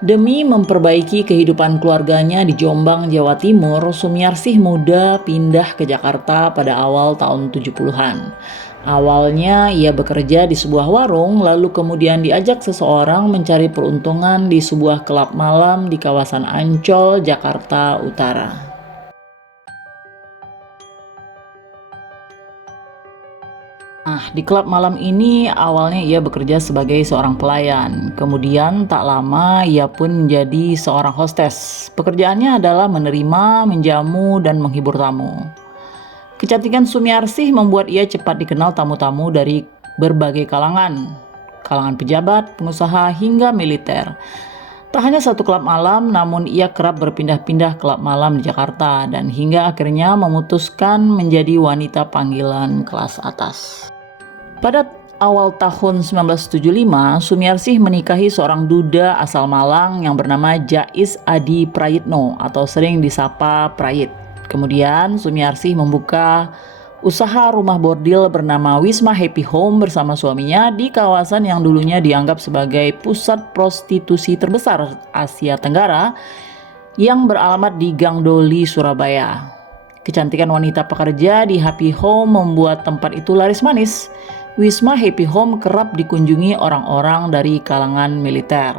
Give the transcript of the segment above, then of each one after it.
Demi memperbaiki kehidupan keluarganya di Jombang, Jawa Timur, Sumiarsih muda pindah ke Jakarta pada awal tahun 70-an. Awalnya ia bekerja di sebuah warung, lalu kemudian diajak seseorang mencari peruntungan di sebuah klub malam di kawasan Ancol, Jakarta Utara. Di klub malam ini awalnya ia bekerja sebagai seorang pelayan. Kemudian tak lama ia pun menjadi seorang hostes. Pekerjaannya adalah menerima, menjamu, dan menghibur tamu. Kecantikan Sumiarsih membuat ia cepat dikenal tamu-tamu dari berbagai kalangan. Kalangan pejabat, pengusaha, hingga militer. Tak hanya satu klub malam, namun ia kerap berpindah-pindah klub malam di Jakarta dan hingga akhirnya memutuskan menjadi wanita panggilan kelas atas. Pada awal tahun 1975, Sumiarsih menikahi seorang duda asal Malang yang bernama Jais Adi Prayitno atau sering disapa Prayit. Kemudian Sumiarsih membuka usaha rumah bordil bernama Wisma Happy Home bersama suaminya di kawasan yang dulunya dianggap sebagai pusat prostitusi terbesar Asia Tenggara yang beralamat di Gang Doli, Surabaya. Kecantikan wanita pekerja di Happy Home membuat tempat itu laris manis. Wisma Happy Home kerap dikunjungi orang-orang dari kalangan militer.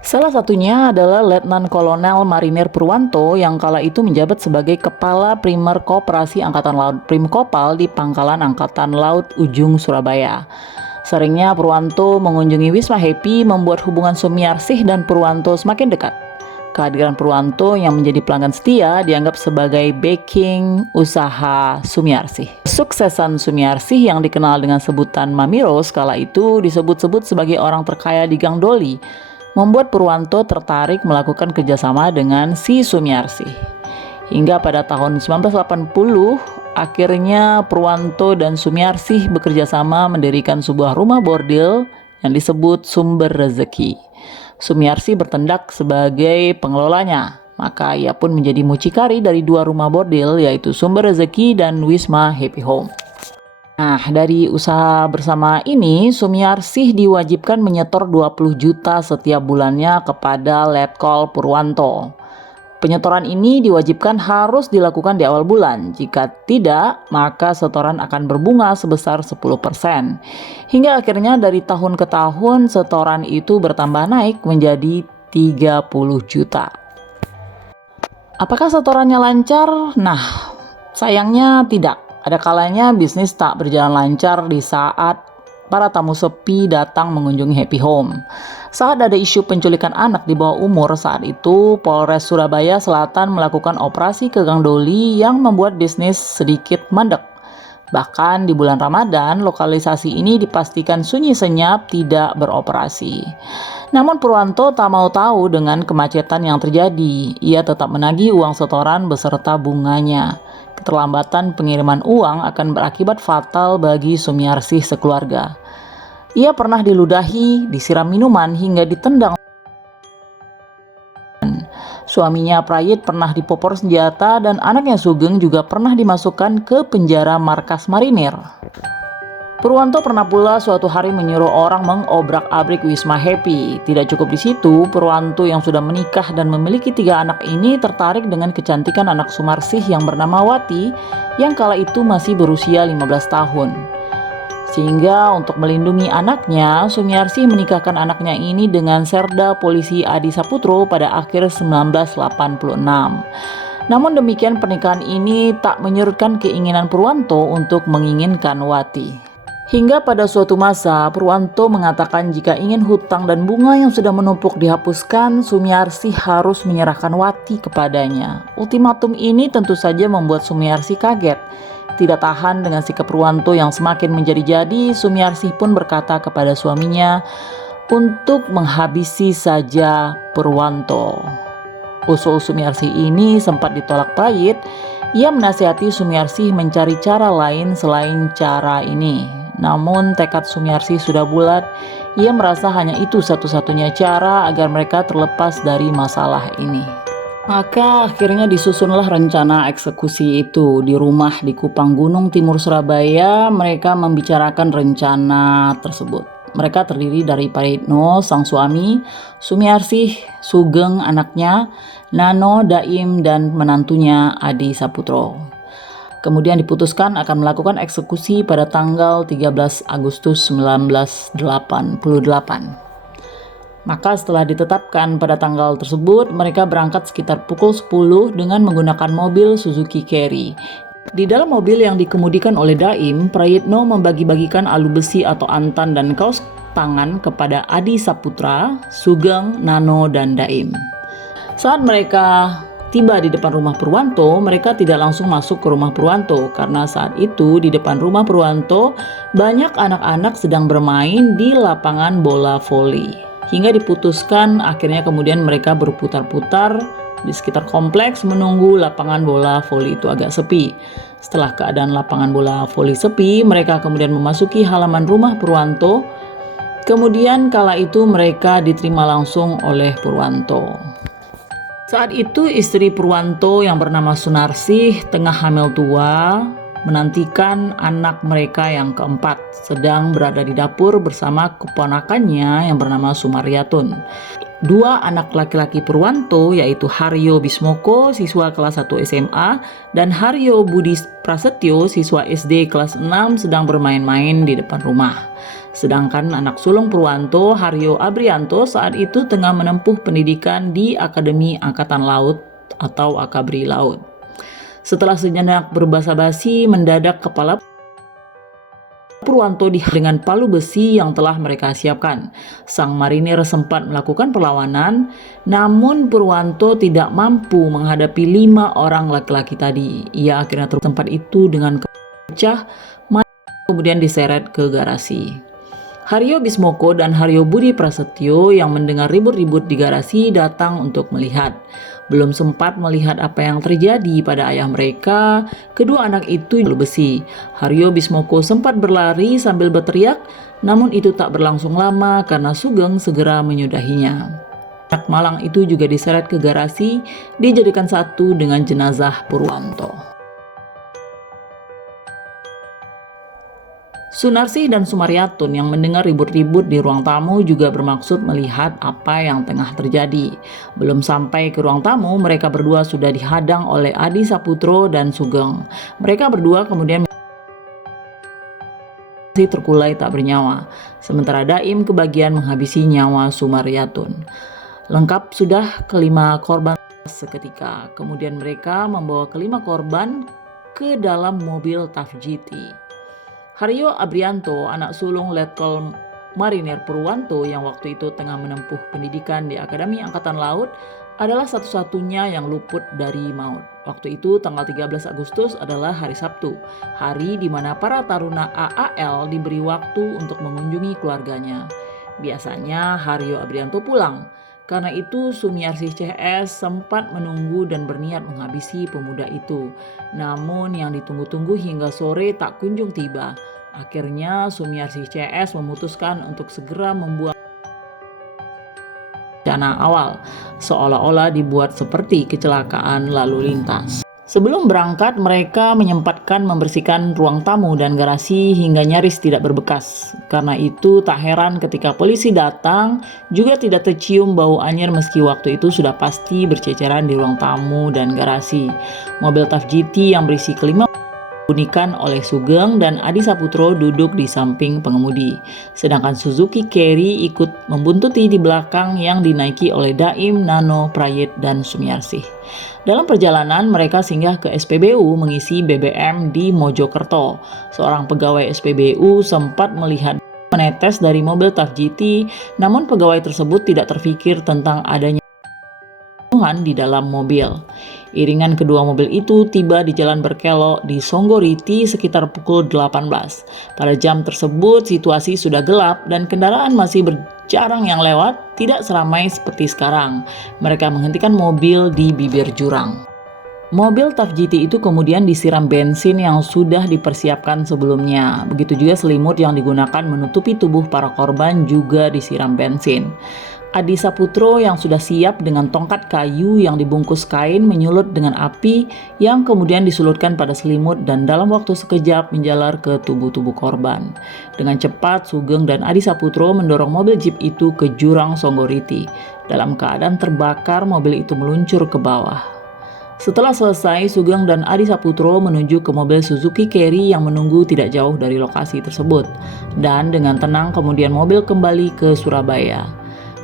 Salah satunya adalah Letnan Kolonel Marinir Purwanto yang kala itu menjabat sebagai Kepala Primer Koperasi Angkatan Laut Primkopal di Pangkalan Angkatan Laut Ujung, Surabaya. Seringnya Purwanto mengunjungi Wisma Happy membuat hubungan Sumiarsih dan Purwanto semakin dekat. Kehadiran Purwanto yang menjadi pelanggan setia dianggap sebagai backing usaha Sumiarsih. Suksesan Sumiarsih yang dikenal dengan sebutan Mami Rose kala itu disebut-sebut sebagai orang terkaya di Gang Doli, membuat Purwanto tertarik melakukan kerjasama dengan si Sumiarsih. Hingga pada tahun 1980, akhirnya Purwanto dan Sumiarsih bekerjasama mendirikan sebuah rumah bordil yang disebut Sumber Rezeki. Sumiarsih bertindak sebagai pengelolanya, maka ia pun menjadi mucikari dari dua rumah bordil yaitu Sumber Rezeki dan Wisma Happy Home. Dari usaha bersama ini, Sumiarsih diwajibkan menyetor 20 juta setiap bulannya kepada Letkol Purwanto. Penyetoran ini diwajibkan harus dilakukan di awal bulan. Jika tidak, maka setoran akan berbunga sebesar 10%. Hingga akhirnya dari tahun ke tahun, setoran itu bertambah naik menjadi 30 juta. Apakah setorannya lancar? Sayangnya tidak. Ada kalanya bisnis tak berjalan lancar di saat para tamu sepi datang mengunjungi Happy Home. Saat ada isu penculikan anak di bawah umur, saat itu Polres Surabaya Selatan melakukan operasi ke Gang Doli yang membuat bisnis sedikit mandek. Bahkan di bulan Ramadan, lokalisasi ini dipastikan sunyi senyap tidak beroperasi. Namun Purwanto tak mau tahu dengan kemacetan yang terjadi. Ia tetap menagih uang setoran beserta bunganya. Keterlambatan pengiriman uang akan berakibat fatal bagi Sumiarsih sekeluarga. Ia pernah diludahi, disiram minuman, hingga ditendang. Suaminya Prayit pernah dipopor senjata dan anaknya Sugeng juga pernah dimasukkan ke penjara markas marinir. Purwanto pernah pula suatu hari menyuruh orang mengobrak-abrik Wisma Happy. Tidak cukup di situ, Purwanto yang sudah menikah dan memiliki 3 anak ini tertarik dengan kecantikan anak Sumarsih yang bernama Wati yang kala itu masih berusia 15 tahun. Sehingga untuk melindungi anaknya, Sumiarsih menikahkan anaknya ini dengan Serda Polisi Adi Saputro pada akhir 1986. Namun demikian pernikahan ini tak menyurutkan keinginan Purwanto untuk menginginkan Wati. Hingga pada suatu masa, Purwanto mengatakan jika ingin hutang dan bunga yang sudah menumpuk dihapuskan, Sumiarsih harus menyerahkan Wati kepadanya. Ultimatum ini tentu saja membuat Sumiarsih kaget. Tidak tahan dengan sikap Purwanto yang semakin menjadi-jadi, Sumiarsih pun berkata kepada suaminya untuk menghabisi saja Purwanto. Usul Sumiarsih ini sempat ditolak Prayit. Ia menasihati Sumiarsih mencari cara lain selain cara ini. Namun tekad Sumiarsih sudah bulat. Ia merasa hanya itu satu-satunya cara agar mereka terlepas dari masalah ini. Maka akhirnya disusunlah rencana eksekusi itu di rumah di Kupang Gunung Timur Surabaya. Mereka membicarakan rencana tersebut. Mereka terdiri dari Prayitno, sang suami, Sumiarsih, Sugeng, anaknya, Nano, Daim, dan menantunya Adi Saputro. Kemudian diputuskan akan melakukan eksekusi pada tanggal 13 Agustus 1988. Maka setelah ditetapkan pada tanggal tersebut, mereka berangkat sekitar pukul 10 dengan menggunakan mobil Suzuki Carry. Di dalam mobil yang dikemudikan oleh Daim, Prayitno membagi-bagikan alu besi atau antan dan kaos tangan kepada Adi Saputra, Sugeng, Nano, dan Daim. Saat mereka tiba di depan rumah Purwanto, mereka tidak langsung masuk ke rumah Purwanto karena saat itu di depan rumah Purwanto banyak anak-anak sedang bermain di lapangan bola voli. Hingga diputuskan akhirnya kemudian mereka berputar-putar di sekitar kompleks menunggu lapangan bola voli itu agak sepi. Setelah keadaan lapangan bola voli sepi, mereka kemudian memasuki halaman rumah Purwanto. Kemudian kala itu mereka diterima langsung oleh Purwanto. Saat itu istri Purwanto yang bernama Sunarsih tengah hamil tua menantikan anak mereka yang keempat, sedang berada di dapur bersama keponakannya yang bernama Sumaryatun. Dua anak laki-laki Purwanto yaitu Haryo Bismoko, siswa kelas 1 SMA, dan Haryo Budi Prasetyo, siswa SD kelas 6 sedang bermain-main di depan rumah. Sedangkan anak sulung Purwanto, Haryo Abrianto, saat itu tengah menempuh pendidikan di Akademi Angkatan Laut atau Akabri Laut. Setelah sejenak berbasa-basi, mendadak kepala Purwanto dengan palu besi yang telah mereka siapkan. Sang marinir sempat melakukan perlawanan, namun Purwanto tidak mampu menghadapi 5 orang laki-laki tadi. Ia akhirnya tempat itu dengan pecah, kemudian diseret ke garasi. Haryo Bismoko dan Haryo Budi Prasetyo yang mendengar ribut-ribut di garasi datang untuk melihat. Belum sempat melihat apa yang terjadi pada ayah mereka, kedua anak itu palu besi. Haryo Bismoko sempat berlari sambil berteriak, namun itu tak berlangsung lama karena Sugeng segera menyudahinya. Anak malang itu juga diseret ke garasi, dijadikan satu dengan jenazah Purwanto. Sunarsih dan Sumaryatun yang mendengar ribut-ribut di ruang tamu juga bermaksud melihat apa yang tengah terjadi. Belum sampai ke ruang tamu, mereka berdua sudah dihadang oleh Adi Saputro dan Sugeng. Mereka berdua kemudian terkulai tak bernyawa, sementara Daim kebagian menghabisi nyawa Sumaryatun. Lengkap sudah kelima korban seketika. Kemudian mereka membawa kelima korban ke dalam mobil TAF GT. Haryo Abrianto, anak sulung Letkol Marinir Purwanto yang waktu itu tengah menempuh pendidikan di Akademi Angkatan Laut, adalah satu-satunya yang luput dari maut. Waktu itu tanggal 13 Agustus adalah hari Sabtu, hari di mana para taruna AAL diberi waktu untuk mengunjungi keluarganya. Biasanya Haryo Abrianto pulang. Karena itu Sumiarsih CS sempat menunggu dan berniat menghabisi pemuda itu. Namun yang ditunggu-tunggu hingga sore tak kunjung tiba. Akhirnya Sumiarsih CS memutuskan untuk segera membuat rencana awal, seolah-olah dibuat seperti kecelakaan lalu lintas. Sebelum berangkat, mereka menyempatkan membersihkan ruang tamu dan garasi hingga nyaris tidak berbekas. Karena itu tak heran ketika polisi datang juga tidak tercium bau anyir meski waktu itu sudah pasti berceceran di ruang tamu dan garasi. Mobil TAF GT yang berisi kelima dibunyikan oleh Sugeng dan Adi Saputro duduk di samping pengemudi. Sedangkan Suzuki Carry ikut membuntuti di belakang yang dinaiki oleh Daim, Nano, Prayit, dan Sumiarsih. Dalam perjalanan mereka singgah ke SPBU mengisi BBM di Mojokerto. Seorang pegawai SPBU sempat melihat menetes dari mobil TAF GT, namun pegawai tersebut tidak terfikir tentang adanya di dalam mobil. Iringan kedua mobil itu tiba di Jalan Berkelok di Songgoriti sekitar pukul 18. Pada jam tersebut situasi sudah gelap dan kendaraan masih berjarang yang lewat, tidak seramai seperti sekarang. Mereka menghentikan mobil di bibir jurang. Mobil TAF GT itu kemudian disiram bensin yang sudah dipersiapkan sebelumnya. Begitu juga selimut yang digunakan menutupi tubuh para korban juga disiram bensin. Adi Saputro yang sudah siap dengan tongkat kayu yang dibungkus kain menyulut dengan api yang kemudian disulutkan pada selimut dan dalam waktu sekejap menjalar ke tubuh-tubuh korban. Dengan cepat, Sugeng dan Adi Saputro mendorong mobil jeep itu ke jurang Songgoriti. Dalam keadaan terbakar, mobil itu meluncur ke bawah. Setelah selesai, Sugeng dan Adi Saputro menuju ke mobil Suzuki Carry yang menunggu tidak jauh dari lokasi tersebut. Dan dengan tenang kemudian mobil kembali ke Surabaya.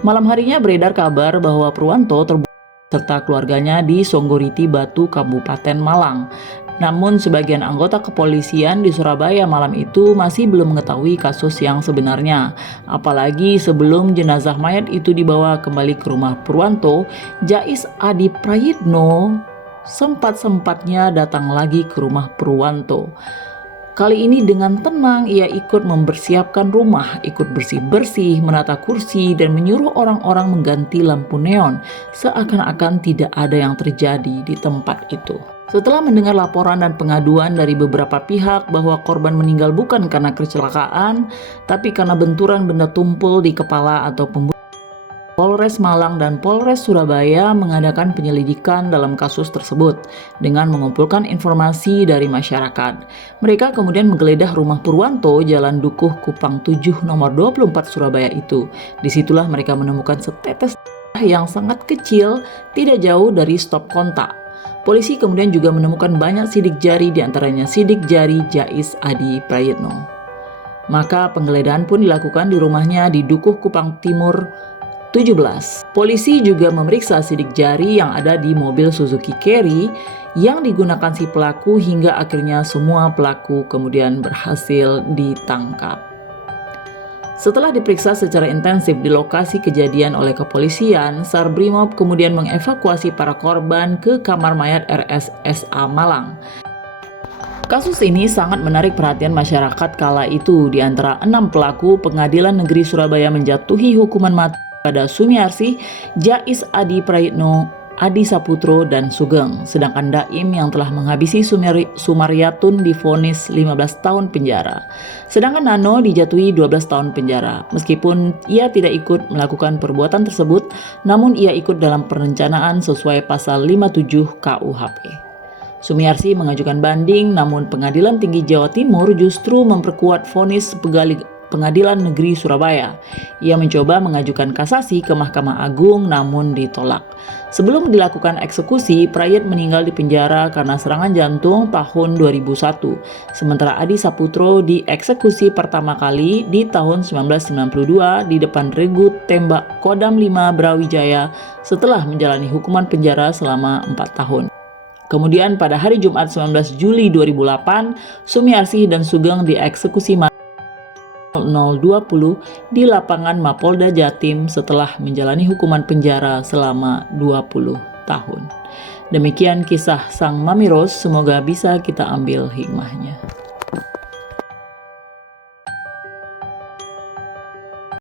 Malam harinya beredar kabar bahwa Purwanto terbunuh serta keluarganya di Songgoriti Batu, Kabupaten Malang. Namun sebagian anggota kepolisian di Surabaya malam itu masih belum mengetahui kasus yang sebenarnya. Apalagi sebelum jenazah mayat itu dibawa kembali ke rumah Purwanto, Jais Adi Prayitno sempat-sempatnya datang lagi ke rumah Purwanto. Kali ini dengan tenang ia ikut mempersiapkan rumah, ikut bersih-bersih, menata kursi, dan menyuruh orang-orang mengganti lampu neon, seakan-akan tidak ada yang terjadi di tempat itu. Setelah mendengar laporan dan pengaduan dari beberapa pihak bahwa korban meninggal bukan karena kecelakaan, tapi karena benturan benda tumpul di kepala atau pembunuhan, Polres Malang dan Polres Surabaya mengadakan penyelidikan dalam kasus tersebut dengan mengumpulkan informasi dari masyarakat. Mereka kemudian menggeledah rumah Purwanto, Jalan Dukuh Kupang 7 nomor 24 Surabaya itu. Disitulah mereka menemukan setetes darah yang sangat kecil tidak jauh dari stop kontak. Polisi kemudian juga menemukan banyak sidik jari, diantaranya sidik jari Jais Adi Prayitno. Maka penggeledahan pun dilakukan di rumahnya di Dukuh Kupang Timur 17. Polisi juga memeriksa sidik jari yang ada di mobil Suzuki Carry yang digunakan si pelaku hingga akhirnya semua pelaku kemudian berhasil ditangkap. Setelah diperiksa secara intensif di lokasi kejadian oleh kepolisian, SAR Brimob kemudian mengevakuasi para korban ke kamar mayat RSSA Malang. Kasus ini sangat menarik perhatian masyarakat kala itu. Di antara 6 pelaku, Pengadilan Negeri Surabaya menjatuhi hukuman mati pada Sumiarsih, Jais Adi Prayitno, Adi Saputro, dan Sugeng. Sedangkan Daim yang telah menghabisi Sumaryatun divonis 15 tahun penjara. Sedangkan Nano dijatuhi 12 tahun penjara. Meskipun ia tidak ikut melakukan perbuatan tersebut, namun ia ikut dalam perencanaan sesuai pasal 57 KUHP. Sumiarsih mengajukan banding, namun Pengadilan Tinggi Jawa Timur justru memperkuat vonis Pengadilan Negeri Surabaya. Ia mencoba mengajukan kasasi ke Mahkamah Agung namun ditolak. Sebelum dilakukan eksekusi, Prayit meninggal di penjara karena serangan jantung tahun 2001. Sementara Adi Saputro dieksekusi pertama kali di tahun 1992 di depan regu tembak Kodam 5 Brawijaya setelah menjalani hukuman penjara selama 4 tahun. Kemudian pada hari Jumat 19 Juli 2008, Sumiarsih dan Sugeng dieksekusi 020 di lapangan Mapolda Jatim setelah menjalani hukuman penjara selama 20 tahun. Demikian kisah Sang Mami Ros, semoga bisa kita ambil hikmahnya.